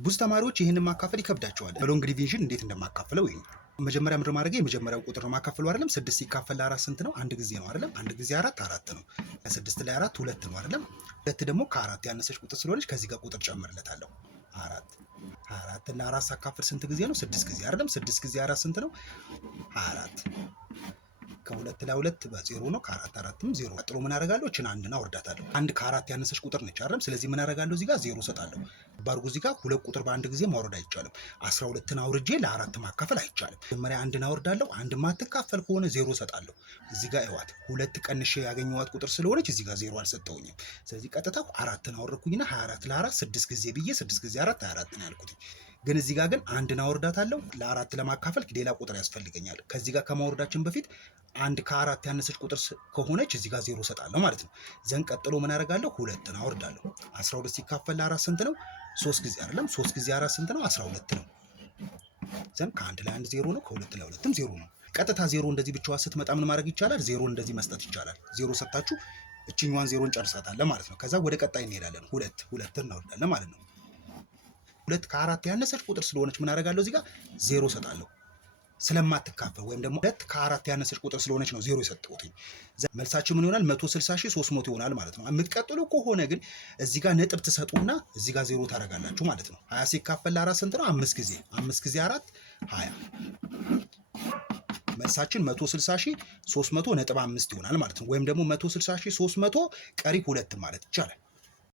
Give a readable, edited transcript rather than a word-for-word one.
ብዙ ተማሪዎች ይህንን ማካፈል ይከብዳቸዋል። በሎንግ ዲቪዥን እንዴት እንደማካፍለው ይሄ መጀመሪያ ምንድን ማድረግ የመጀመሪያው ቁጥር ነው ማካፈለው አይደለም። 6 ሲካፈል ለ4 ስንት ነው? አንድ ጊዜ ነው አይደለም። አንድ ጊዜ 4 ነው። ከ6 ላይ 4 2 ነው አይደለም። ሁለት ደግሞ ከ4 ያነሰች ቁጥር ስለሆነች ከዚህ ጋር ቁጥር ጨምርለታለሁ። 4 ለ4 ሳካፍል ስንት ጊዜ ነው? 6 ጊዜ አይደለም። 6 ጊዜ 4 ስንት ነው? 24 ከሁለት ላይ ሁለት በዜሮ ነው። ከአራት አራትም ዜሮ። ቀጥሎ ምን አደርጋለሁ? እችን አንድን አወርዳታለሁ። አንድ ከአራት ያነሰች ቁጥር ነች አይደል? ስለዚህ ምን አደርጋለሁ? እዚህ ጋር ዜሮ ሰጣለሁ። ባርጉ እዚህ ጋር ሁለት ቁጥር በአንድ ጊዜ ማውረድ አይቻልም። 12ን አውርጄ ለአራት ማካፈል አይቻልም። መጀመሪያ አንድን አወርዳለሁ። አንድ ማትካፈል ከሆነ ዜሮ ሰጣለሁ። እዚህ ጋር ይዋት ሁለት ቀንሼ ያገኘኋት ቁጥር ስለሆነች እዚህ ጋር ዜሮ አልሰጠውኝም። ስለዚህ ቀጥታ አራትን አወረድኩኝና 24 ለ4 6 ጊዜ ብዬ 6 ጊዜ 4 24 ነው ያልኩት። ግን እዚህ ጋር ግን አንድን አወርዳታለሁ። ለአራት ለማካፈል ሌላ ቁጥር ያስፈልገኛል። ከዚህ ጋር ከማውረዳችን በፊት አንድ ከአራት ያነሰች ቁጥር ከሆነች እዚህ ጋር ዜሮ ሰጣለሁ ማለት ነው። ዘን ቀጥሎ ምን አደርጋለሁ? ሁለትን አወርዳለሁ። 12 ሲካፈል ለ4 ስንት ነው? 3 ጊዜ አይደለም። 3 ጊዜ 4 ስንት ነው? 12 ነው። ዘን ከአንድ ላይ አንድ ዜሮ ነው። ከሁለት ላይ ሁለትም ዜሮ ነው። ቀጥታ ዜሮ እንደዚህ ብቻዋ ስትመጣ ምን ማድረግ ይቻላል? ዜሮ እንደዚህ መስጠት ይቻላል። ዜሮ ሰጣችሁ እችኛዋን ዜሮን ጨርሳታለን ማለት ነው። ከዛ ወደ ቀጣይ እንሄዳለን። ሁለትን እናወርዳለን ማለት ነው። ሁለት ከአራት ያነሰች ቁጥር ስለሆነች ምን አደርጋለሁ? እዚህ ጋር ዜሮ ሰጣለሁ። ስለማትካፈል ወይም ደግሞ ሁለት ከአራት ያነሰች ቁጥር ስለሆነች ነው ዜሮ የሰጠሁት። መልሳችሁ ምን ይሆናል? 160,300 ይሆናል ማለት ነው። የምትቀጥሉ ከሆነ ግን እዚህ ጋር ነጥብ ትሰጡና እዚህ ጋር ዜሮ ታደርጋላችሁ ማለት ነው። 20 ሲካፈል ለ4 ስንት ነው? 5 ጊዜ 5 ጊዜ 4 20። መልሳችን 160,300.5 ይሆናል ማለት ነው። ወይም ደግሞ 160,300 ቀሪ ሁለት ማለት ይቻላል።